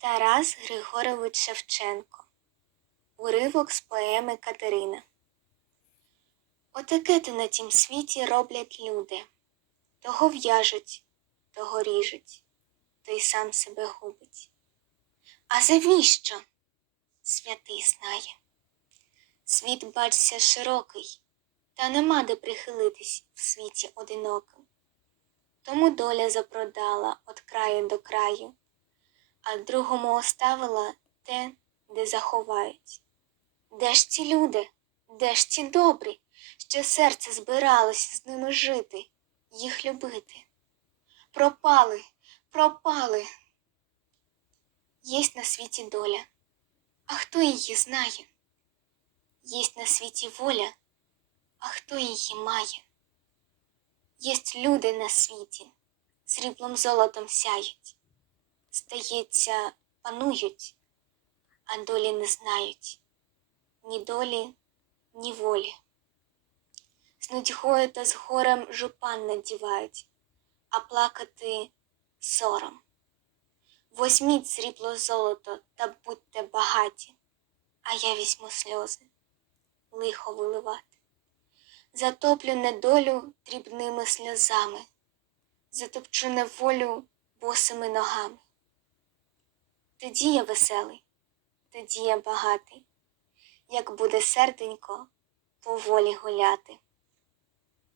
Тарас Григорович Шевченко. Уривок з поеми Катерина. Отаке то на тім світі роблять люди. Того в'яжуть, того ріжуть, той сам себе губить. А завіщо? Святий знає. Світ, бачся, широкий, та нема де прихилитись в світі одиноким. Тому доля запродала от краю до краю, а другому оставила те, де заховають. Де ж ці люди, де ж ці добрі, що серце збиралось з ними жити, їх любити? Пропали, пропали. Єсть на світі доля, а хто її знає? Єсть на світі воля, а хто її має? Єсть люди на світі, сріблом золотом сяють, здається, панують, а долі не знають ні долі, ні волі. З нудьгою та з горем жупан надівають, а плакати сором. Возьміть срібло золото та будьте багаті, а я візьму сльози, лихо виливати. Затоплю недолю дрібними сльозами, затопчу неволю босими ногами. Тоді я веселий, тоді я багатий, як буде серденько по волі гуляти.